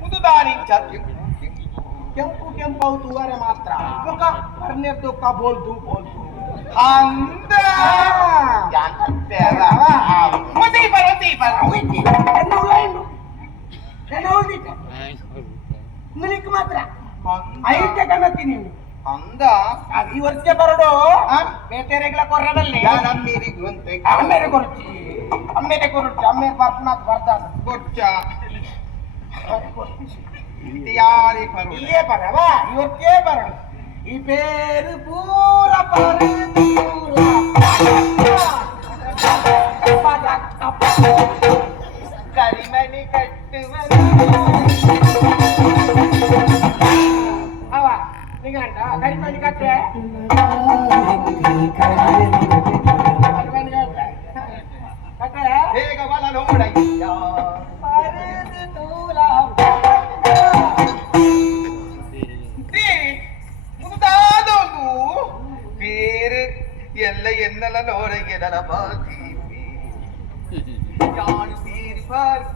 ಮುದುದಾರಿ ಕೆಂಪು ಕೆಂಪು ಅರೆ ಮಾತ್ರ ಬರ್ನೆದ್ದು ಬೋಲ್ದು ಬೋಲ್ದು ಅಂದ ನಿನಗೆ ಮಾತ್ರ ಐತೆ ಕಣತ್ತೀನಿ ಅಂದ ಈ ವರ್ಷ ಬರಡು ಬೇಟೆರೆಗಳ ಕೊರ್ರದಲ್ಲಿ ಅಮ್ಮೇರೆ ಕೊರುಚಿ ಅಮ್ಮೇರೆ ಕೊರುಚಿ ಅಮ್ಮೇರೆ ಬರ್ಪನಾಥ್ ಬರ್ದಾನ ಕೊಚ್ಚ ಯಾರೇ ಬರು ಇಲ್ಲೇ ಬರವಾ ಇವತ್ತೇ ಬರಡು ಈ ಬೇರು ಪೂರ ಕರಿಮಣಿ ಕಟ್ಟುವ ಅವ ನಿಗಂಟ ಕರಿಮಣಿ ಕಟ್ಟೆ ಕಟ್ಟೆ ಹೇಗ ಬಲ ನೋಡಯ್ಯ ಮುಗ್ದಾದೊಂದು ಬೇರೆ ಎಲ್ಲ ಎನ್ನಲ ನೋಡಗೆ ನನ್ನ ಬಾತಿ ಯಾನು ಸೇರಿ ಬಾರಿ